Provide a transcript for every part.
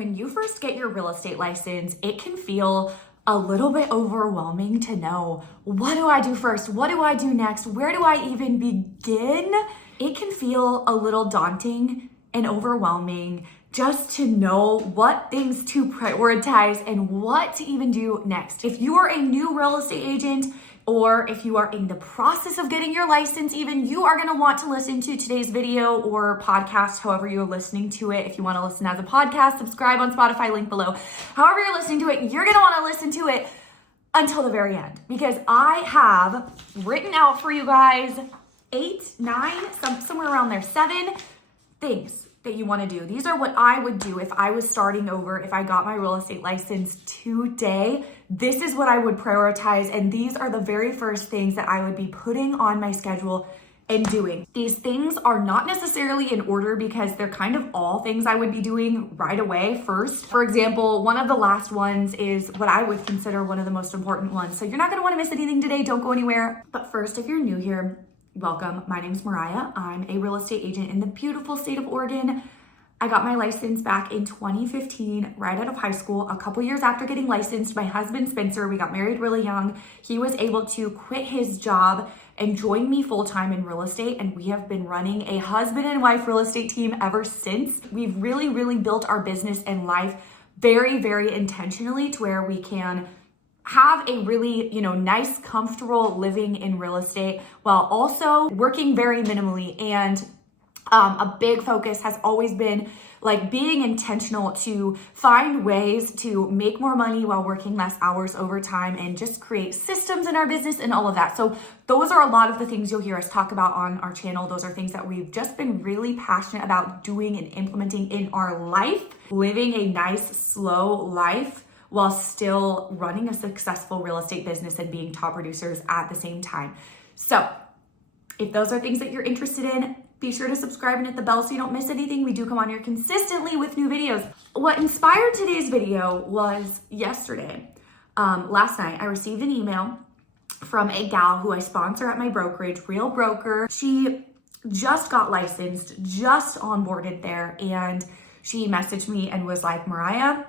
When you first get your real estate license, it can feel a little bit overwhelming to know, what do I do first? What do I do next? Where do I even begin? It can feel a little daunting and overwhelming just to know what things to prioritize and what to even do next. If you are a new real estate agent, or if you are in the process of getting your license even, you are gonna want to listen to today's video or podcast, however you're listening to it. If you wanna listen as a podcast, subscribe on Spotify, link below. However you're listening to it, you're gonna wanna listen to it until the very end, because I have written out for you guys 8, 9, somewhere around there, 7 things that you wanna do. These are what I would do if I was starting over, if I got my real estate license today. This is what I would prioritize, and these are the very first things that I would be putting on my schedule and doing. These things are not necessarily in order because they're kind of all things I would be doing right away first. For example, one of the last ones is what I would consider one of the most important ones. So you're not gonna wanna miss anything today, don't go anywhere. But first, if you're new here, welcome. My name's Mariah. I'm a real estate agent in the beautiful state of Oregon. I got my license back in 2015, right out of high school. A couple years after getting licensed, my husband, Spencer, we got married really young. He was able to quit his job and join me full-time in real estate. And we have been running a husband and wife real estate team ever since. We've really built our business and life very intentionally to where we can have a really, nice, comfortable living in real estate while also working very minimally. And a big focus has always been like being intentional to find ways to make more money while working less hours over time and just create systems in our business and all of that. So those are a lot of the things you'll hear us talk about on our channel. Those are things that we've just been really passionate about doing and implementing in our life, living a nice, slow life while still running a successful real estate business and being top producers at the same time. So if those are things that you're interested in, be sure to subscribe and hit the bell so you don't miss anything. We do come on here consistently with new videos. What inspired today's video was yesterday. Last night, I received an email from a gal who I sponsor at my brokerage, Real Broker. She just got licensed, just onboarded there, and she messaged me and was like, Mariah,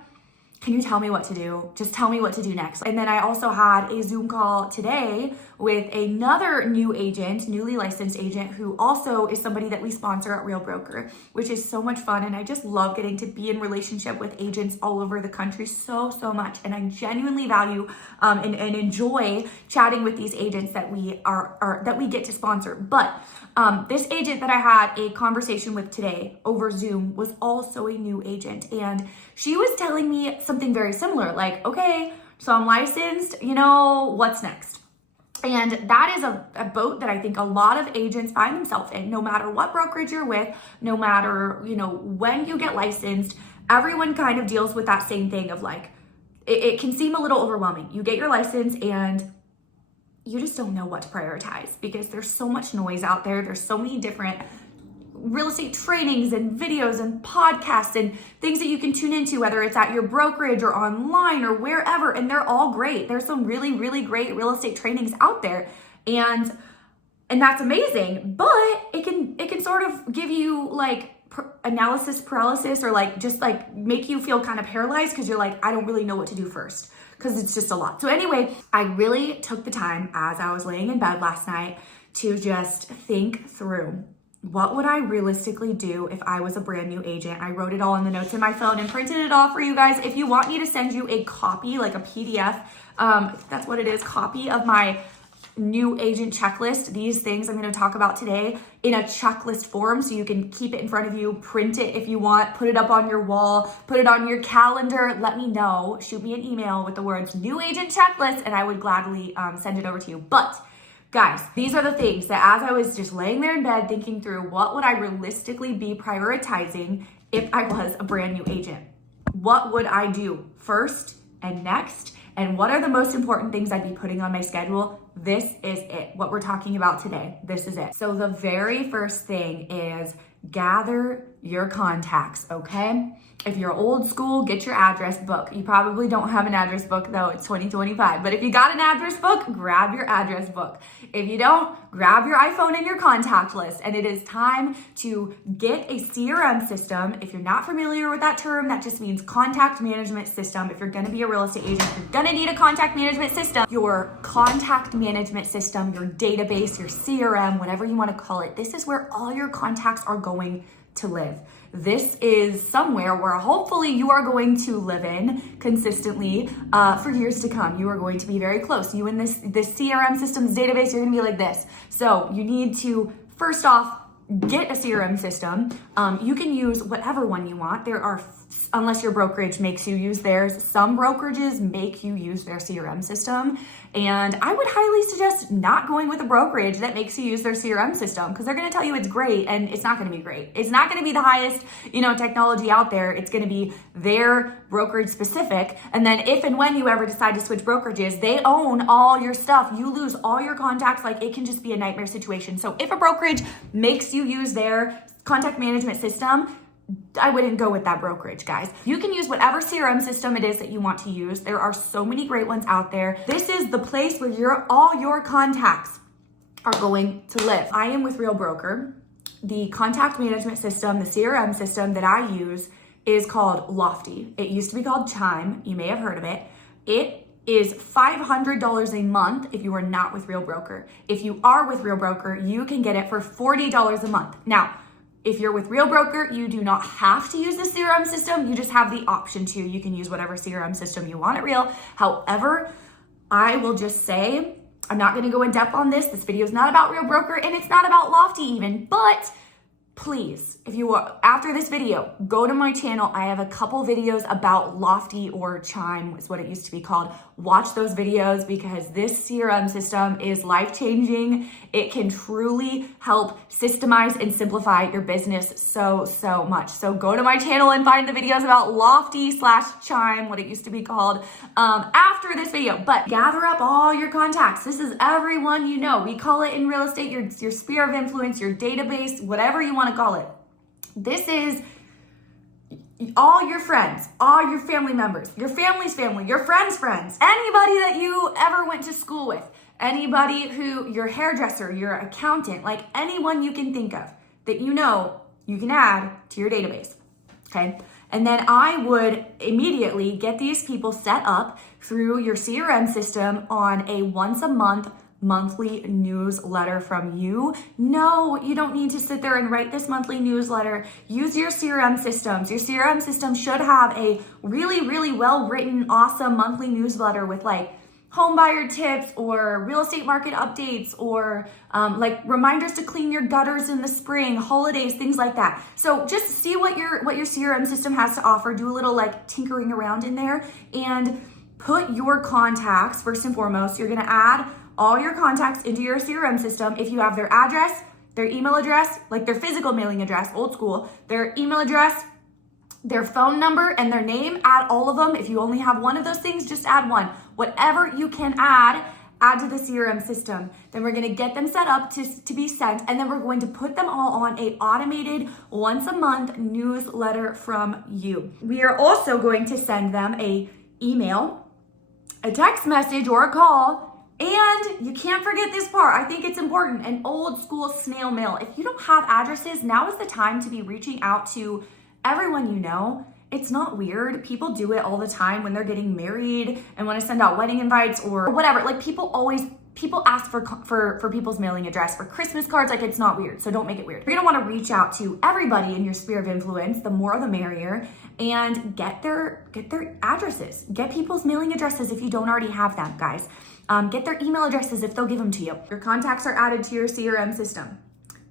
can you tell me what to do? Just tell me what to do next. And then I also had a Zoom call today with another newly licensed agent who also is somebody that we sponsor at Real Broker, which is so much fun. And I just love getting to be in relationship with agents all over the country so much. And I genuinely value and enjoy chatting with these agents that we that we get to sponsor. But this agent that I had a conversation with today over Zoom was also a new agent. And she was telling me something very similar, like, okay, so I'm licensed, what's next? And that is a boat that I think a lot of agents find themselves in, no matter what brokerage you're with, no matter, when you get licensed, everyone kind of deals with that same thing of like, it can seem a little overwhelming. You get your license and you just don't know what to prioritize because there's so much noise out there. There's so many different real estate trainings and videos and podcasts and things that you can tune into, whether it's at your brokerage or online or wherever, and they're all great. There's some really great real estate trainings out there, and that's amazing, but it can sort of give you like analysis paralysis, or like just like make you feel kind of paralyzed because you're like, I don't really know what to do first because it's just a lot. So anyway, I really took the time as I was laying in bed last night to just think through, what would I realistically do if I was a brand new agent? I wrote it all in the notes in my phone and printed it off for you guys. If you want me to send you a copy, like a PDF, that's what it is, copy of my new agent checklist, these things I'm going to talk about today in a checklist form so you can keep it in front of you, print it if you want, put it up on your wall, put it on your calendar, let me know, shoot me an email with the words new agent checklist and I would gladly send it over to you. But guys, these are the things that as I was just laying there in bed thinking through what would I realistically be prioritizing if I was a brand new agent? What would I do first and next? And what are the most important things I'd be putting on my schedule? this is it. What we're talking about today, this is it. So the very first thing is gather your contacts, okay? If you're old school, get your address book. You probably don't have an address book though, it's 2025. But if you got an address book, grab your address book. If you don't, grab your iPhone and your contact list. And it is time to get a CRM system. If you're not familiar with that term, that just means contact management system. If you're gonna be a real estate agent, you're gonna need a contact management system. Your contact management system, your database, your CRM, whatever you wanna call it, this is where all your contacts are going to live. This is somewhere where hopefully you are going to live in consistently for years to come. You are going to be very close. You in this CRM systems database, you're gonna be like this. So you need to, first off, get a CRM system. You can use whatever one you want. There are, unless your brokerage makes you use theirs, some brokerages make you use their CRM system. And I would highly suggest not going with a brokerage that makes you use their CRM system, because they're going to tell you it's great and it's not going to be great. It's not going to be the highest, technology out there. It's going to be their brokerage specific. And then if and when you ever decide to switch brokerages, they own all your stuff. You lose all your contacts. Like, it can just be a nightmare situation. So if a brokerage makes you use their contact management system, I wouldn't go with that brokerage, guys. You can use whatever CRM system it is that you want to use. There are so many great ones out there. This is the place where all your contacts are going to live. I am with Real Broker. The contact management system, the CRM system that I use is called Lofty. It used to be called Chime. You may have heard of it. It is $500 a month if you are not with Real Broker. If you are with Real Broker, you can get it for $40 a month. Now, if you're with Real Broker, you do not have to use the CRM system. You just have the option to. You can use whatever CRM system you want at Real. However, I will just say, I'm not going to go in depth on this. This video is not about Real Broker, and it's not about Lofty even, but please, if you are, after this video, go to my channel. I have a couple videos about Lofty, or Chime is what it used to be called. Watch those videos, because this CRM system is life-changing. It can truly help systemize and simplify your business so much. So go to my channel and find the videos about Lofty/Chime, what it used to be called, after this video. But gather up all your contacts. This is everyone you know. We call it in real estate your sphere of influence, your database, whatever you want to call it. This is all your friends, all your family members, your family's family, your friends' friends, anybody that you ever went to school with, anybody who, your hairdresser, your accountant, like anyone you can think of that you can add to your database, okay? And then I would immediately get these people set up through your CRM system on a once a month monthly newsletter from you. No, you don't need to sit there and write this monthly newsletter. Use your CRM systems. Your CRM system should have a really well written, awesome monthly newsletter with like home buyer tips or real estate market updates, or like reminders to clean your gutters in the spring, holidays, things like that. So just see what your CRM system has to offer. Do a little like tinkering around in there, and put your contacts first and foremost. You're gonna add all your contacts into your CRM system. If you have their address, their email address, like their physical mailing address, old school, their email address, their phone number, and their name, add all of them. If you only have one of those things, just add one. Whatever you can add to the CRM system. Then we're gonna get them set up to be sent, and then we're going to put them all on a automated once a month newsletter from you. We are also going to send them a email, a text message, or a call. And you can't forget this part. I think it's important. An old school snail mail. If you don't have addresses, now is the time to be reaching out to everyone you know. It's not weird. People do it all the time when they're getting married and want to send out wedding invites or whatever. Like people ask for people's mailing address for Christmas cards. Like, it's not weird. So don't make it weird. You're gonna want to reach out to everybody in your sphere of influence. The more the merrier, and get their addresses. Get people's mailing addresses if you don't already have them, guys. Get their email addresses if they'll give them to you. Your contacts are added to your CRM system.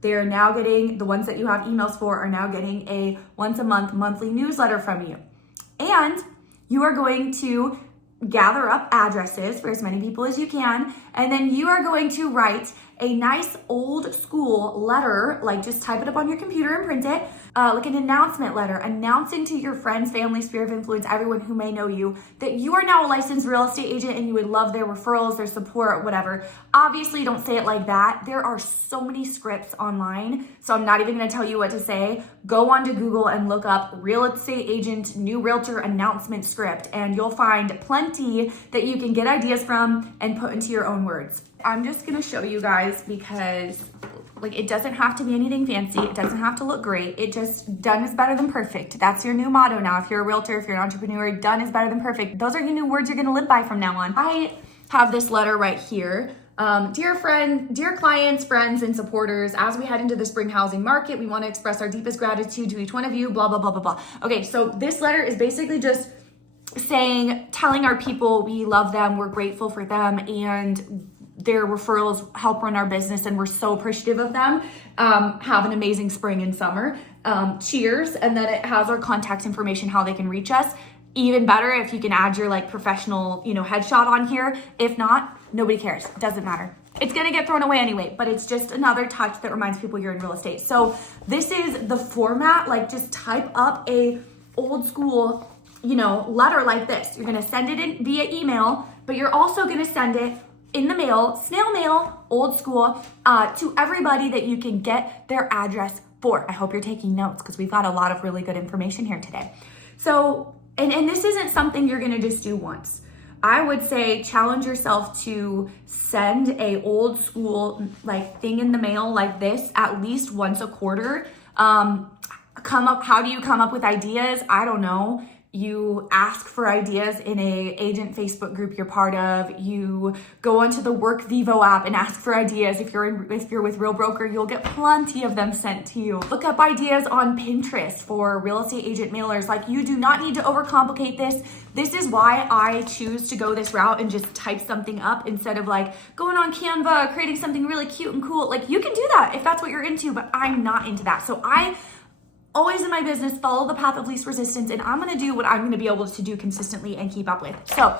They're now getting, the ones that you have emails for are now getting a once a month monthly newsletter from you. And you are going to gather up addresses for as many people as you can, and then you are going to write a nice old school letter, like just type it up on your computer and print it, like an announcement letter announcing to your friends, family, sphere of influence, everyone who may know you, that you are now a licensed real estate agent and you would love their referrals, their support, whatever. Obviously, don't say it like that. There are so many scripts online, so I'm not even gonna tell you what to say. Go onto Google and look up real estate agent, new realtor announcement script, and you'll find plenty that you can get ideas from and put into your own words. I'm just gonna show you guys because like it doesn't have to be anything fancy. It doesn't have to look great. It just, done is better than perfect. That's your new motto now. If you're a realtor, if you're an entrepreneur, done is better than perfect. Those are your new words you're gonna live by from now on. I have this letter right here. Dear clients, friends, and supporters, as we head into the spring housing market, we want to express our deepest gratitude to each one of you, blah, blah, blah, blah, blah. Okay, so this letter is basically just telling our people we love them, we're grateful for them, and their referrals help run our business, and we're so appreciative of them. Have an amazing spring and summer. Cheers. And then it has our contact information, how they can reach us. Even better if you can add your like professional, headshot on here. If not, nobody cares. Doesn't matter. It's gonna get thrown away anyway, but it's just another touch that reminds people you're in real estate. So this is the format, like just type up a old school, letter like this. You're gonna send it in via email, but you're also gonna send it in the mail, snail mail, old school, to everybody that you can get their address for. I hope you're taking notes because we've got a lot of really good information here today. So, and this isn't something you're gonna just do once. I would say challenge yourself to send a old school like thing in the mail like this at least once a quarter. How do you come up with ideas? I don't know. You ask for ideas in a agent Facebook group you're part of. You go onto the Work Vivo app and ask for ideas. If you're with Real Broker, you'll get plenty of them sent to you. Look up ideas on Pinterest for real estate agent mailers. Like, you do not need to overcomplicate this. This is why I choose to go this route and just type something up instead of like going on Canva, creating something really cute and cool. Like, you can do that if that's what you're into, but I'm not into that. So I always in my business follow the path of least resistance, and I'm gonna do what I'm gonna be able to do consistently and keep up with. So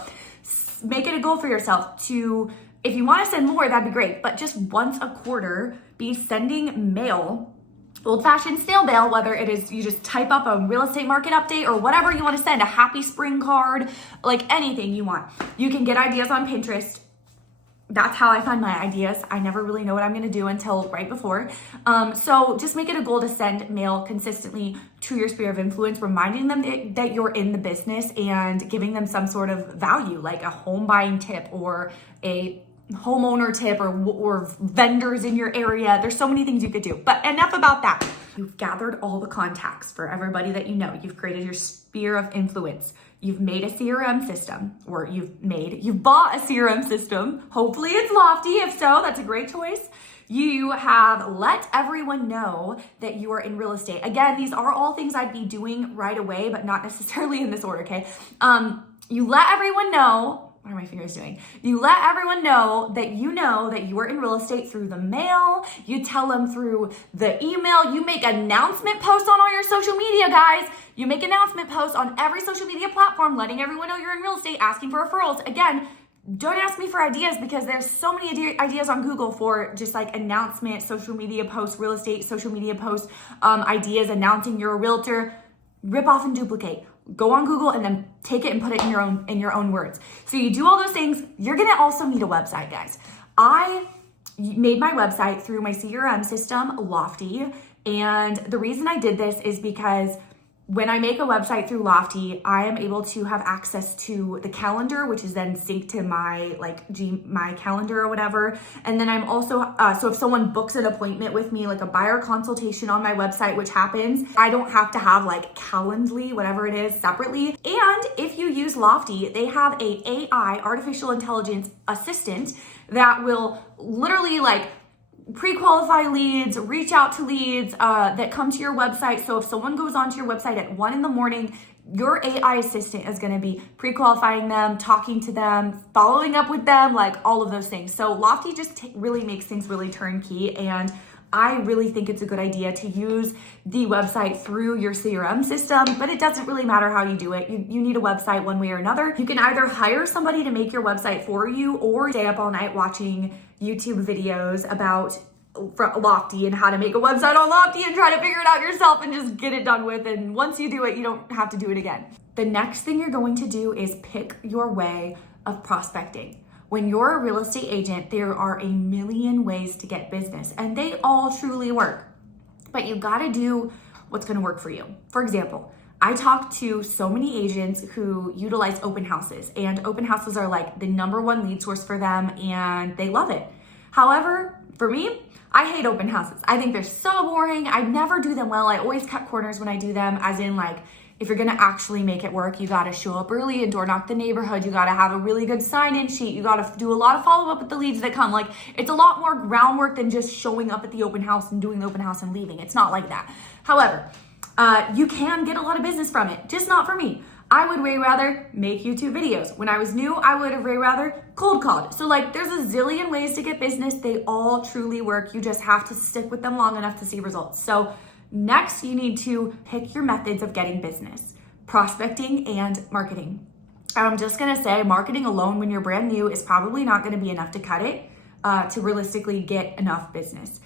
make it a goal for yourself to, if you wanna send more, that'd be great, but just once a quarter, be sending mail, old-fashioned snail mail, whether it is you just type up a real estate market update or whatever you wanna send, a happy spring card, like anything you want. You can get ideas on Pinterest. That's how I find my ideas. I never really know what I'm gonna do until right before. So just make it a goal to send mail consistently to your sphere of influence, reminding them that you're in the business and giving them some sort of value, like a home buying tip or a homeowner tip or vendors in your area. There's so many things you could do, but enough about that. You've gathered all the contacts for everybody that you know. You've created your sphere of influence. You've made a CRM system, or you've bought a CRM system. Hopefully it's Lofty. If so, that's a great choice. You have let everyone know that you are in real estate. Again, these are all things I'd be doing right away, but not necessarily in this order, okay? You let everyone know. What are my fingers doing? You let everyone know that you are in real estate through the mail. You tell them through the email. You make announcement posts on all your social media, guys. You make announcement posts on every social media platform, letting everyone know you're in real estate, asking for referrals. Again, don't ask me for ideas because there's so many ideas on Google for just like announcement, social media posts, real estate, social media posts, ideas, announcing you're a realtor. Rip off and duplicate. Go on Google and then take it and put it in your own words. So you do all those things. You're gonna also need a website, guys. I made my website through my CRM system, Lofty. And the reason I did this is because when I make a website through Lofty, I am able to have access to the calendar, which is then synced to my my calendar or whatever. And then I'm also, so if someone books an appointment with me, like a buyer consultation on my website, which happens, I don't have to have like Calendly, whatever it is, separately. And if you use Lofty, they have a AI, artificial intelligence assistant that will literally like pre-qualify leads, reach out to leads that come to your website. So if someone goes onto your website at 1 a.m, your AI assistant is going to be pre-qualifying them, talking to them, following up with them, like all of those things. So Lofty just really makes things really turnkey. And I really think it's a good idea to use the website through your CRM system, but it doesn't really matter how you do it. You need a website one way or another. You can either hire somebody to make your website for you or stay up all night watching YouTube videos about Lofty and how to make a website on Lofty and try to figure it out yourself and just get it done with. And once you do it, you don't have to do it again. The next thing you're going to do is pick your way of prospecting. When you're a real estate agent, there are a million ways to get business and they all truly work, but you gotta do what's gonna work for you. For example, I talk to so many agents who utilize open houses, and open houses are like the #1 lead source for them and they love it. However, for me, I hate open houses. I think they're so boring. I never do them well. I always cut corners when I do them, as in like, if you're gonna actually make it work, you gotta show up early and door knock the neighborhood. You gotta have a really good sign-in sheet. You gotta do a lot of follow-up with the leads that come. Like, it's a lot more groundwork than just showing up at the open house and doing the open house and leaving. It's not like that. However, you can get a lot of business from it, just not for me. I would way rather make YouTube videos. When I was new, I would have way rather cold called. So like, there's a zillion ways to get business. They all truly work. You just have to stick with them long enough to see results. So next, you need to pick your methods of getting business: prospecting and marketing. I'm just gonna say marketing alone when you're brand new is probably not gonna be enough to cut it to realistically get enough business.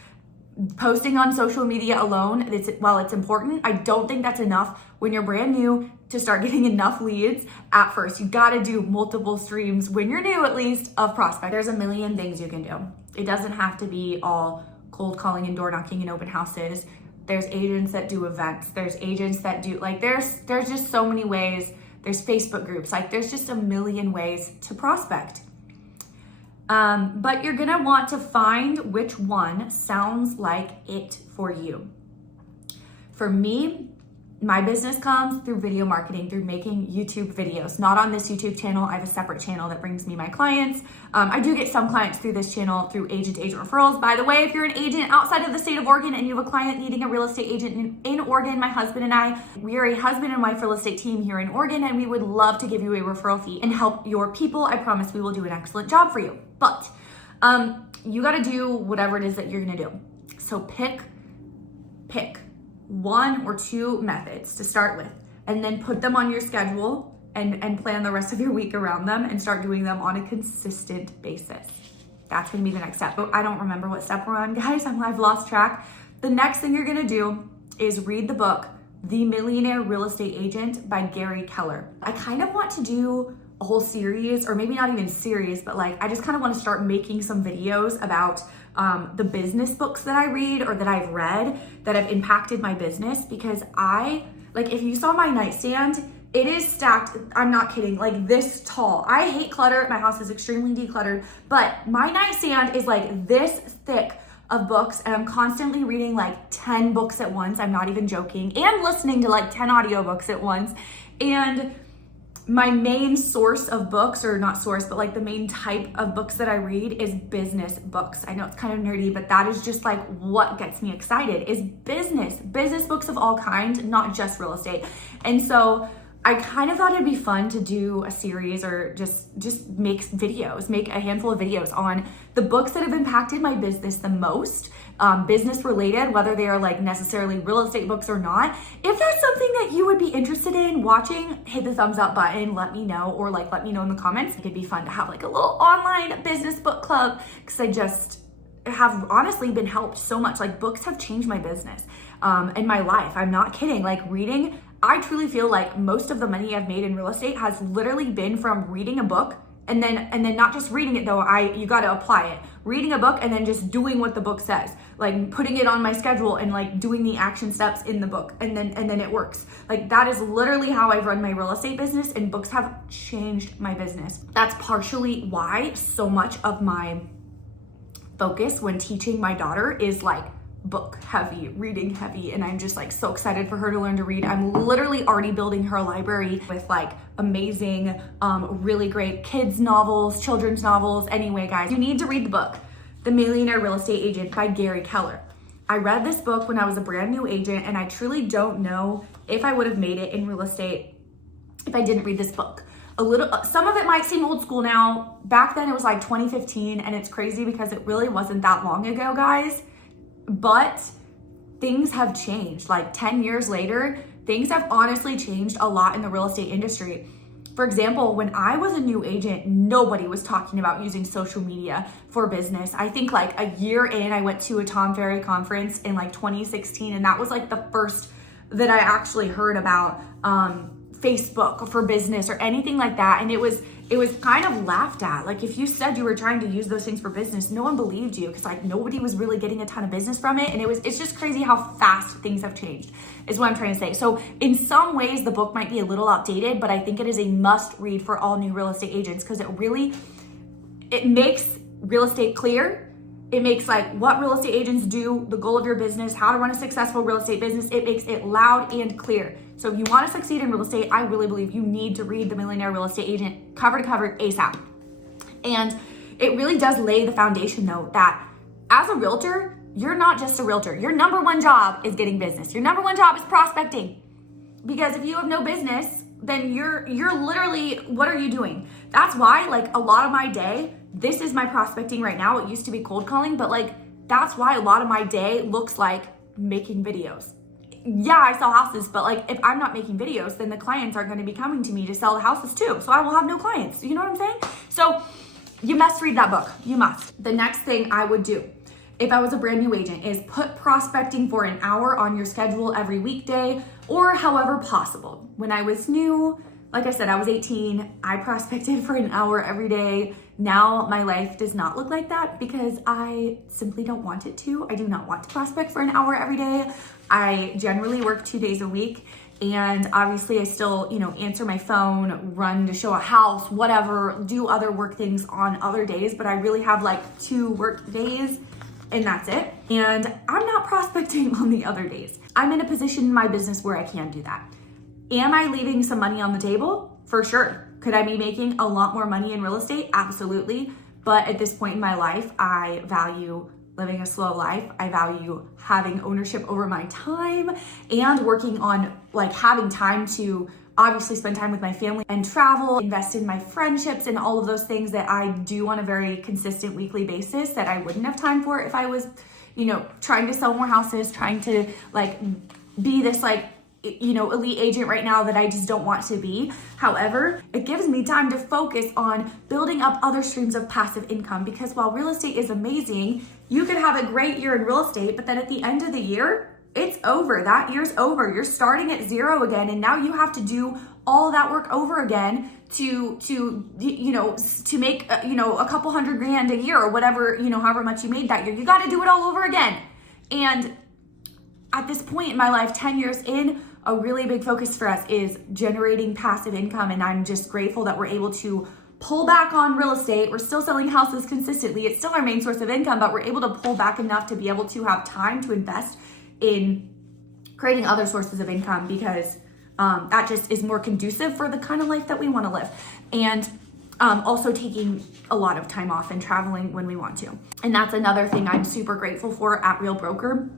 Posting on social media alone, while it's important, I don't think that's enough when you're brand new to start getting enough leads at first. You gotta do multiple streams when you're new, at least, of prospect. There's a million things you can do. It doesn't have to be all cold calling and door knocking and open houses. There's agents that do events. There's agents that do, like, there's just so many ways. There's Facebook groups. Like, there's just a million ways to prospect. But you're gonna want to find which one sounds like it for you. For me, my business comes through video marketing, through making YouTube videos. Not on this YouTube channel. I have a separate channel that brings me my clients. I do get some clients through this channel through agent-to-agent referrals. By the way, if you're an agent outside of the state of Oregon and you have a client needing a real estate agent in Oregon, my husband and I, we are a husband and wife real estate team here in Oregon, and we would love to give you a referral fee and help your people. I promise we will do an excellent job for you. But you got to do whatever it is that you're going to do. So pick one or two methods to start with, and then put them on your schedule and plan the rest of your week around them and start doing them on a consistent basis. That's gonna be the next step. I don't remember what step we're on, guys. I've lost track. The next thing you're gonna do is read the book, The Millionaire Real Estate Agent by Gary Keller. I kind of want to do a whole series, or maybe not even series, but like, I just kind of want to start making some videos about the business books that I read or that I've read that have impacted my business, because if you saw my nightstand, it is stacked, I'm not kidding, like this tall. I hate clutter, my house is extremely decluttered, but my nightstand is like this thick of books, and I'm constantly reading like 10 books at once. I'm not even joking, and listening to like 10 audiobooks at once. And my main source of books, or not source, but like the main type of books that I read is business books. I know it's kind of nerdy, but that is just like what gets me excited, is business books of all kinds, not just real estate. And so I kind of thought it'd be fun to do a series, or just make a handful of videos on the books that have impacted my business the most, business related, whether they are like necessarily real estate books or not. If that's something that you would be interested in watching, hit the thumbs up button, let me know, or like let me know in the comments. It could be fun to have like a little online business book club, because I just have honestly been helped so much. Like, books have changed my business and my life. I'm not kidding. Like, reading, I truly feel like most of the money I've made in real estate has literally been from reading a book, and then not just reading it though, you got to apply it. Reading a book and then just doing what the book says, like putting it on my schedule and like doing the action steps in the book, and then it works. Like, that is literally how I've run my real estate business, and books have changed my business. That's partially why so much of my focus when teaching my daughter is like book heavy, reading heavy, and I'm just like so excited for her to learn to read. I'm literally already building her library with like amazing, really great kids novels, children's novels. Anyway, guys, you need to read the book, The Millionaire Real Estate Agent by Gary Keller. I read this book when I was a brand new agent, and I truly don't know if I would have made it in real estate if I didn't read this book. Some of it might seem old school now. Back then it was like 2015, and it's crazy because it really wasn't that long ago, guys. but things have changed. Like 10 years later, things have honestly changed a lot in the real estate industry. For example, when I was a new agent, nobody was talking about using social media for business. I think like a year in, I went to a Tom Ferry conference in like 2016, and that was like the first that I actually heard about Facebook for business or anything like that. And it was kind of laughed at. Like if you said you were trying to use those things for business, no one believed you because like nobody was really getting a ton of business from it. And it's just crazy how fast things have changed is what I'm trying to say. So in some ways the book might be a little outdated, but I think it is a must read for all new real estate agents because it makes real estate clear. It makes like what real estate agents do, the goal of your business, how to run a successful real estate business. It makes it loud and clear. So if you want to succeed in real estate, I really believe you need to read The Millionaire Real Estate Agent cover to cover ASAP. And it really does lay the foundation though that as a realtor, you're not just a realtor. Your number one job is getting business. Your number one job is prospecting. Because if you have no business, then you're literally, what are you doing? That's why like a lot of my day, this is my prospecting right now. It used to be cold calling, but like that's why a lot of my day looks like making videos. Yeah, I sell houses, but like if I'm not making videos, then the clients aren't going to be coming to me to sell the houses too. So I will have no clients. You know what I'm saying? So you must read that book. You must. The next thing I would do if I was a brand new agent is put prospecting for an hour on your schedule every weekday or however possible. When I was new, like I said, I was 18. I prospected for an hour every day. Now my life does not look like that because I simply don't want it to. I do not want to prospect for an hour every day. I generally work 2 days a week, and obviously I still, answer my phone, run to show a house, whatever, do other work things on other days, but I really have like 2 work days and that's it. And I'm not prospecting on the other days. I'm in a position in my business where I can do that. Am I leaving some money on the table? For sure. Could I be making a lot more money in real estate? Absolutely. But at this point in my life, I value living a slow life. I value having ownership over my time and working on like having time to obviously spend time with my family and travel, invest in my friendships and all of those things that I do on a very consistent weekly basis that I wouldn't have time for if I was, trying to sell more houses, trying to like be this like, elite agent right now that I just don't want to be. However, it gives me time to focus on building up other streams of passive income because while real estate is amazing, you could have a great year in real estate, but then at the end of the year, it's over. That year's over. You're starting at zero again. And now you have to do all that work over again to make, a couple $100,000 a year or whatever, however much you made that year. You got to do it all over again. And at this point in my life, 10 years in, a really big focus for us is generating passive income. And I'm just grateful that we're able to pull back on real estate. We're still selling houses consistently. It's still our main source of income, but we're able to pull back enough to be able to have time to invest in creating other sources of income because that just is more conducive for the kind of life that we want to live. And also taking a lot of time off and traveling when we want to. And that's another thing I'm super grateful for at Real Broker.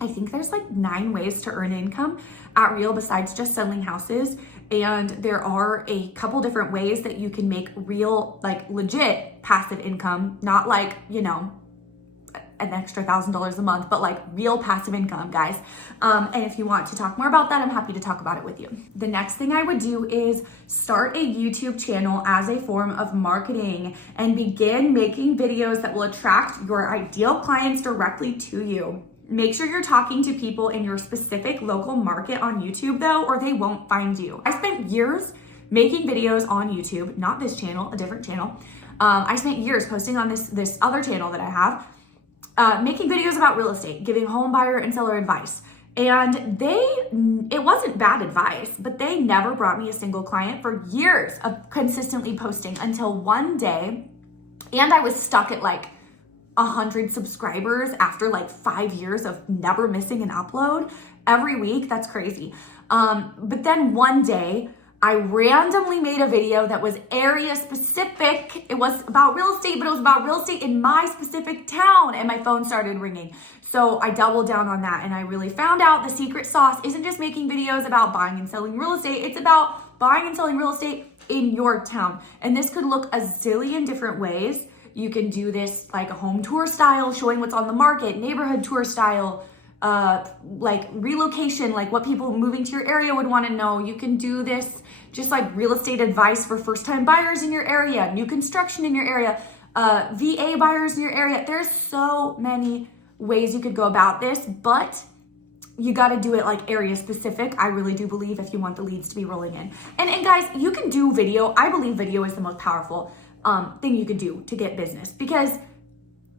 I think there's like 9 ways to earn income at Real besides just selling houses. And there are a couple different ways that you can make real, like legit passive income, not like, an extra $1,000 a month, but like real passive income, guys. And if you want to talk more about that, I'm happy to talk about it with you. The next thing I would do is start a YouTube channel as a form of marketing and begin making videos that will attract your ideal clients directly to you. Make sure you're talking to people in your specific local market on YouTube though, or they won't find you. I spent years making videos on YouTube, not this channel, a different channel. I spent years posting on this other channel that I have, making videos about real estate, giving home buyer and seller advice. And it wasn't bad advice, but they never brought me a single client for years of consistently posting until one day, and I was stuck at like 100 subscribers after like 5 years of never missing an upload every week. That's crazy. But then one day I randomly made a video that was area specific. It was about real estate, but it was about real estate in my specific town, and my phone started ringing. So I doubled down on that, and I really found out the secret sauce isn't just making videos about buying and selling real estate. It's about buying and selling real estate in your town. And this could look a zillion different ways. You can do this like a home tour style, showing what's on the market, neighborhood tour style, like relocation, like what people moving to your area would want to know. You can do this just like real estate advice for first-time buyers in your area, new construction in your area, VA buyers in your area. There's so many ways you could go about this, but you got to do it like area specific. I really do believe if you want the leads to be rolling in. And guys, you can do video. I believe video is the most powerful thing you could do to get business, because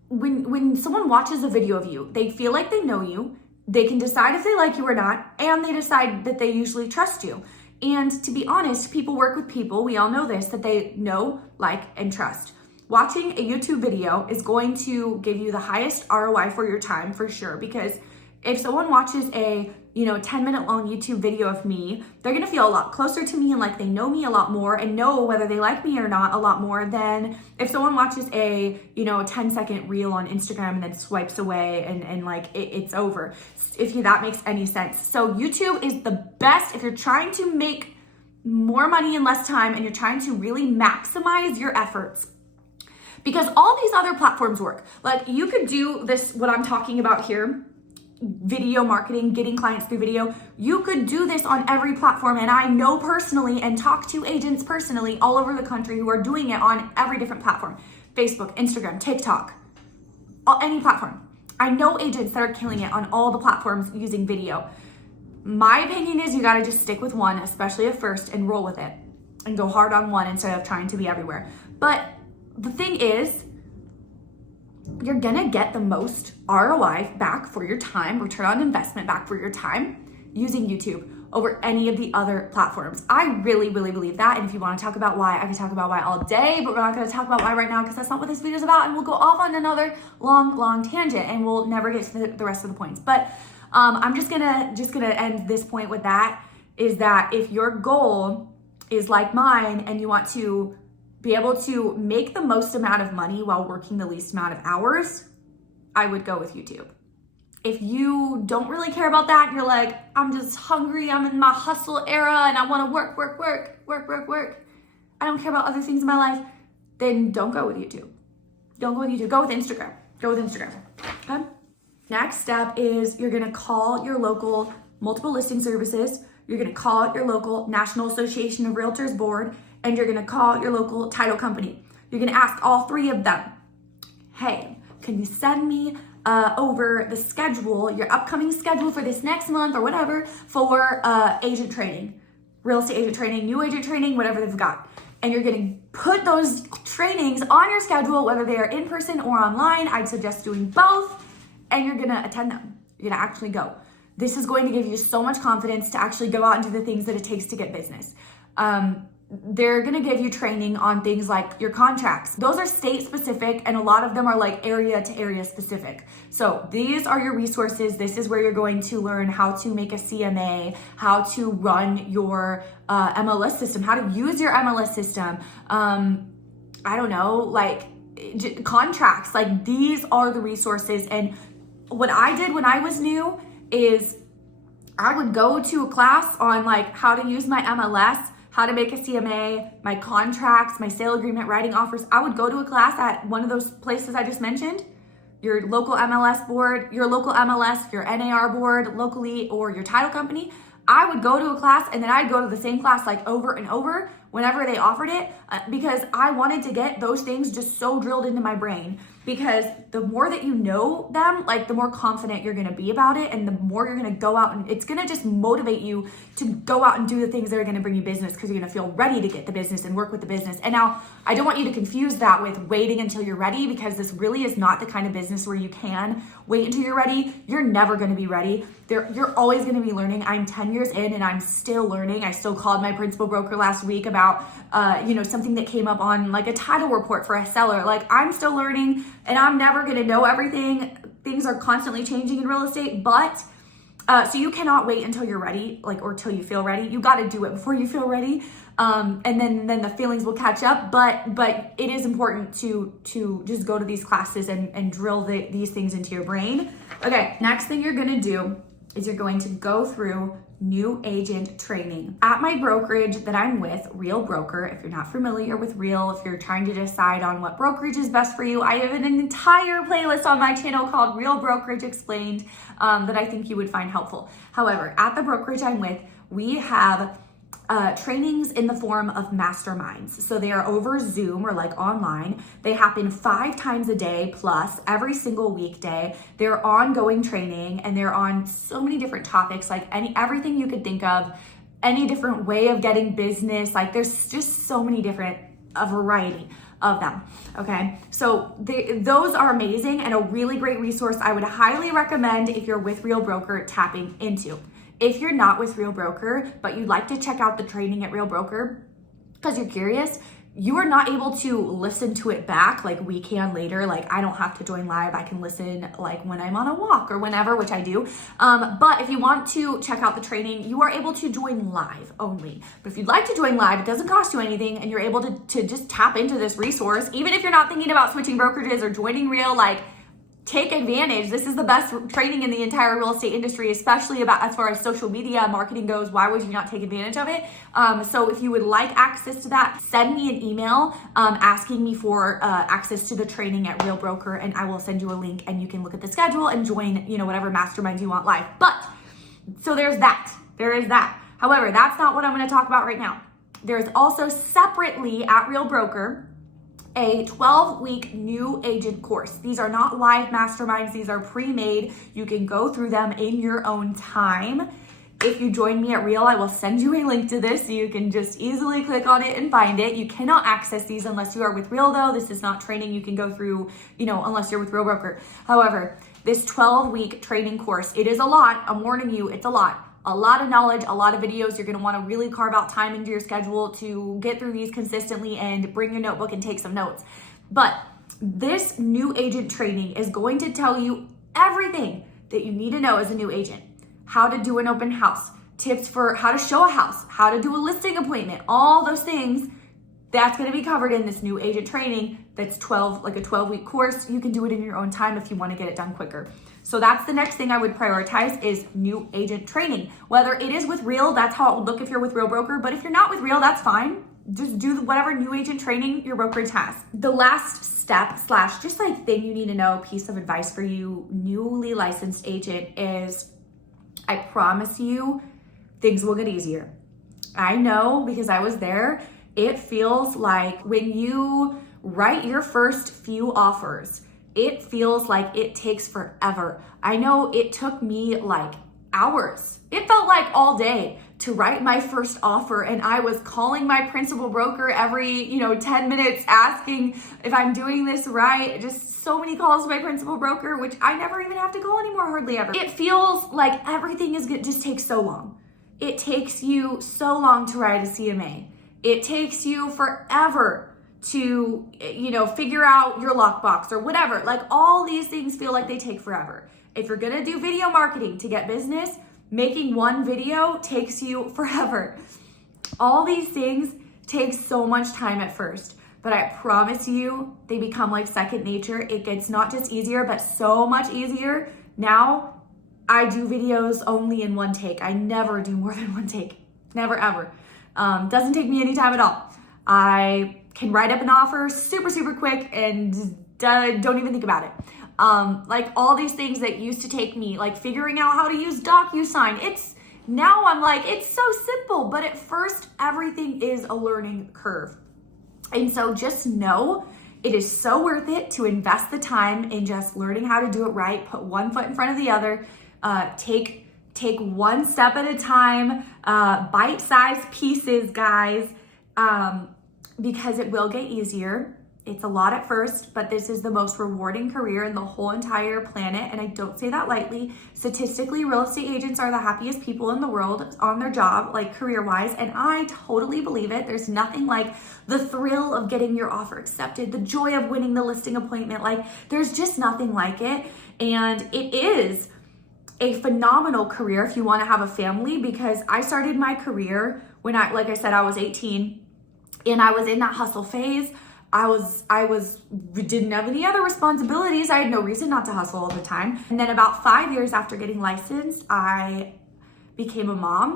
when someone watches a video of you, they feel like they know you, they can decide if they like you or not, and they decide that they usually trust you. And to be honest, people work with people, we all know this, that they know, like, and trust. Watching a YouTube video is going to give you the highest ROI for your time, for sure, because if someone watches a 10-minute long YouTube video of me, they're gonna feel a lot closer to me and like they know me a lot more and know whether they like me or not a lot more than if someone watches a 10-second reel on Instagram and then swipes away and like it's over. If that makes any sense. So YouTube is the best if you're trying to make more money in less time and you're trying to really maximize your efforts. Because all these other platforms work. Like you could do this, what I'm talking about here, video marketing, getting clients through video. You could do this on every platform, and I know personally and talk to agents personally all over the country who are doing it on every different platform. Facebook, Instagram, TikTok, any platform. I know agents that are killing it on all the platforms using video. My opinion is you gotta just stick with one, especially at first, and roll with it and go hard on one instead of trying to be everywhere. But the thing is, you're gonna get the most ROI back for your time, return on investment back for your time, using YouTube over any of the other platforms. I really, really believe that. And if you wanna talk about why, I can talk about why all day, but we're not gonna talk about why right now because that's not what this video is about. And we'll go off on another long tangent and we'll never get to the rest of the points. But I'm just gonna end this point with that, is that if your goal is like mine and you want to be able to make the most amount of money while working the least amount of hours, I would go with YouTube. If you don't really care about that, you're like, I'm just hungry, I'm in my hustle era and I wanna work. I don't care about other things in my life, then don't go with YouTube. Don't go with YouTube, go with Instagram. Okay? Next step is you're gonna call your local multiple listing services, you're gonna call your local National Association of Realtors board, and you're gonna call your local title company. You're gonna ask all three of them, hey, can you send me over the schedule, your upcoming schedule for this next month or whatever, for agent training, real estate agent training, new agent training, whatever they've got. And you're gonna put those trainings on your schedule, whether they are in person or online. I'd suggest doing both, and you're gonna attend them. You're gonna actually go. This is going to give you so much confidence to actually go out and do the things that it takes to get business. They're gonna give you training on things like your contracts. Those are state specific, and a lot of them are like area to area specific. So these are your resources. This is where you're going to learn how to make a CMA, how to run your MLS system, how to use your MLS system. I don't know, like contracts. Like these are the resources. And what I did when I was new is I would go to a class on like how to use my MLS, how to make a CMA, my contracts, my sale agreement, writing offers. I would go to a class at one of those places I just mentioned, your local MLS board, your local MLS, your NAR board locally, or your title company. I would go to a class and then I'd go to the same class like over and over whenever they offered it, because I wanted to get those things just so drilled into my brain. Because the more that you know them, like the more confident you're gonna be about it, and the more you're gonna go out, and it's gonna just motivate you to go out and do the things that are gonna bring you business, because you're gonna feel ready to get the business and work with the business. And now I don't want you to confuse that with waiting until you're ready, because this really is not the kind of business where you can wait until you're ready. You're never gonna be ready. You're always gonna be learning. I'm 10 years in and I'm still learning. I still called my principal broker last week about something that came up on like a title report for a seller. Like I'm still learning, and I'm never gonna know everything. Things are constantly changing in real estate, but so you cannot wait until you're ready, like, or till you feel ready. You got to do it before you feel ready, and then the feelings will catch up. But it is important to just go to these classes and drill these things into your brain. Okay, next thing you're gonna do is you're going to go through new agent training. At my brokerage that I'm with, Real Broker, if you're not familiar with Real, if you're trying to decide on what brokerage is best for you, I have an entire playlist on my channel called Real Brokerage Explained that I think you would find helpful. However, at the brokerage I'm with, we have trainings in the form of masterminds. So they are over Zoom or like online. They happen 5 times a day plus every single weekday. They're ongoing training and they're on so many different topics, like everything you could think of, any different way of getting business. Like there's just so many different, a variety of them. Okay. So those are amazing and a really great resource I would highly recommend if you're with Real Broker tapping into. If you're not with Real Broker, but you'd like to check out the training at Real Broker because you're curious, you are not able to listen to it back like we can later. Like I don't have to join live. I can listen like when I'm on a walk or whenever, which I do. But if you want to check out the training, you are able to join live only. But if you'd like to join live, it doesn't cost you anything and you're able to just tap into this resource. Even if you're not thinking about switching brokerages or joining Real, like take advantage. This is the best training in the entire real estate industry, especially about as far as social media marketing goes. Why would you not take advantage of it? So if you would like access to that, send me an email asking me for access to the training at Real Broker, and I will send you a link and you can look at the schedule and join, whatever masterminds you want live. But so there's that. There is that. However, that's not what I'm going to talk about right now. There's also separately at Real Broker a 12-week new agent course. These are not live masterminds. These are pre-made. You can go through them in your own time. If you join me at Real, I will send you a link to this so you can just easily click on it and find it. You cannot access these unless you are with Real though. This is not training you can go through, unless you're with Real Broker. However, this 12-week training course, it is a lot. I'm warning you, it's a lot. A lot of knowledge, a lot of videos. You're going to want to really carve out time into your schedule to get through these consistently and bring your notebook and take some notes. But this new agent training is going to tell you everything that you need to know as a new agent. How to do an open house, tips for how to show a house, how to do a listing appointment, all those things. That's going to be covered in this new agent training. That's a 12-week course. You can do it in your own time if you want to get it done quicker. So that's the next thing I would prioritize is new agent training. Whether it is with Real, that's how it would look if you're with Real Broker. But if you're not with Real, that's fine. Just do whatever new agent training your brokerage has. The last step / just like thing you need to know, piece of advice for you, newly licensed agent is, I promise you, things will get easier. I know because I was there. It feels like when you write your first few offers, it feels like it takes forever. I know it took me like hours. It felt like all day to write my first offer, and I was calling my principal broker every 10 minutes asking if I'm doing this right. Just so many calls to my principal broker, which I never even have to call anymore, hardly ever. It feels like everything just takes so long. It takes you so long to write a CMA. It takes you forever to, figure out your lockbox or whatever. Like all these things feel like they take forever. If you're gonna do video marketing to get business, making one video takes you forever. All these things take so much time at first, but I promise you, they become like second nature. It gets not just easier, but so much easier. Now, I do videos only in one take. I never do more than one take. Never, ever. Doesn't take me any time at all. I can write up an offer super, super quick and don't even think about it. Like all these things that used to take me, like figuring out how to use DocuSign. Now I'm like, it's so simple, but at first everything is a learning curve. And so just know it is so worth it to invest the time in just learning how to do it right, put one foot in front of the other, take one step at a time, bite-sized pieces, guys, because it will get easier. It's a lot at first, but this is the most rewarding career in the whole entire planet, and I don't say that lightly. Statistically, real estate agents are the happiest people in the world on their job, like career-wise, and I totally believe it. There's nothing like the thrill of getting your offer accepted, the joy of winning the listing appointment. Like, there's just nothing like it, and it is a phenomenal career if you want to have a family, because I started my career when like I said, I was 18, and I was in that hustle phase. Didn't have any other responsibilities. I had no reason not to hustle all the time. And then about 5 years after getting licensed, I became a mom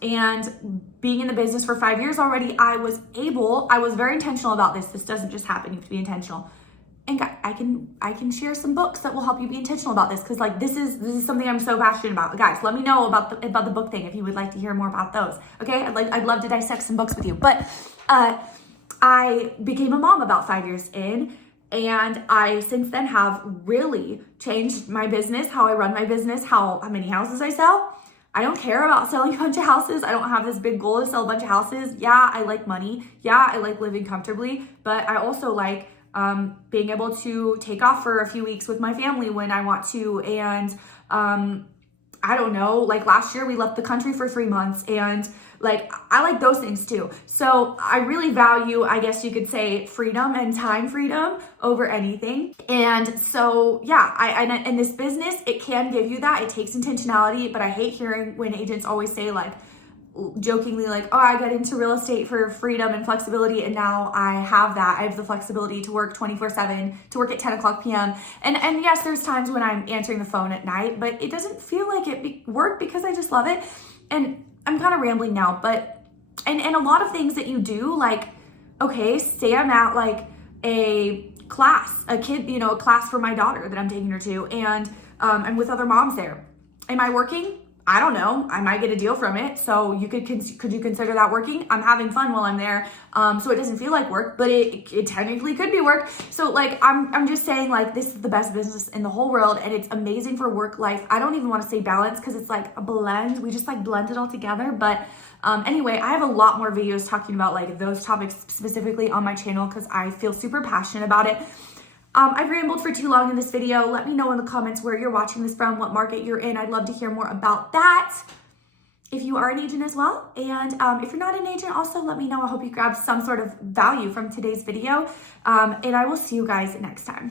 and being in the business for 5 years already, I was very intentional about this. This doesn't just happen. You have to be intentional. And I can share some books that will help you be intentional about this, because like this is something I'm so passionate about. Guys, let me know about the book thing if you would like to hear more about those. Okay, I'd love to dissect some books with you. But I became a mom about 5 years in, and I since then have really changed my business, how I run my business, how many houses I sell. I don't care about selling a bunch of houses. I don't have this big goal to sell a bunch of houses. Yeah, I like money. Yeah, I like living comfortably, but I also like being able to take off for a few weeks with my family when I want to. And I don't know, like last year we left the country for 3 months, and like I like those things too. So I really value, I guess you could say, freedom and time freedom over anything. And so yeah, and this business, it can give you that. It takes intentionality, but I hate hearing when agents always say like, jokingly like, oh, I got into real estate for freedom and flexibility, and now I have that. I have the flexibility to work 24/7, to work at 10 o'clock p.m. And yes, there's times when I'm answering the phone at night, but it doesn't feel like work because I just love it. And I'm kind of rambling now, but and a lot of things that you do, like, okay, say I'm at like a class, a class for my daughter that I'm taking her to, and I'm with other moms there. Am I working? I don't know. I might get a deal from it. So could you consider that working? I'm having fun while I'm there. So it doesn't feel like work, but it technically could be work. So like, I'm just saying, like, this is the best business in the whole world, and it's amazing for work life. I don't even want to say balance, because it's like a blend. We just like blend it all together. But anyway, I have a lot more videos talking about like those topics specifically on my channel, because I feel super passionate about it. I've rambled for too long in this video. Let me know in the comments where you're watching this from, what market you're in. I'd love to hear more about that if you are an agent as well. And if you're not an agent, also let me know. I hope you grabbed some sort of value from today's video. And I will see you guys next time.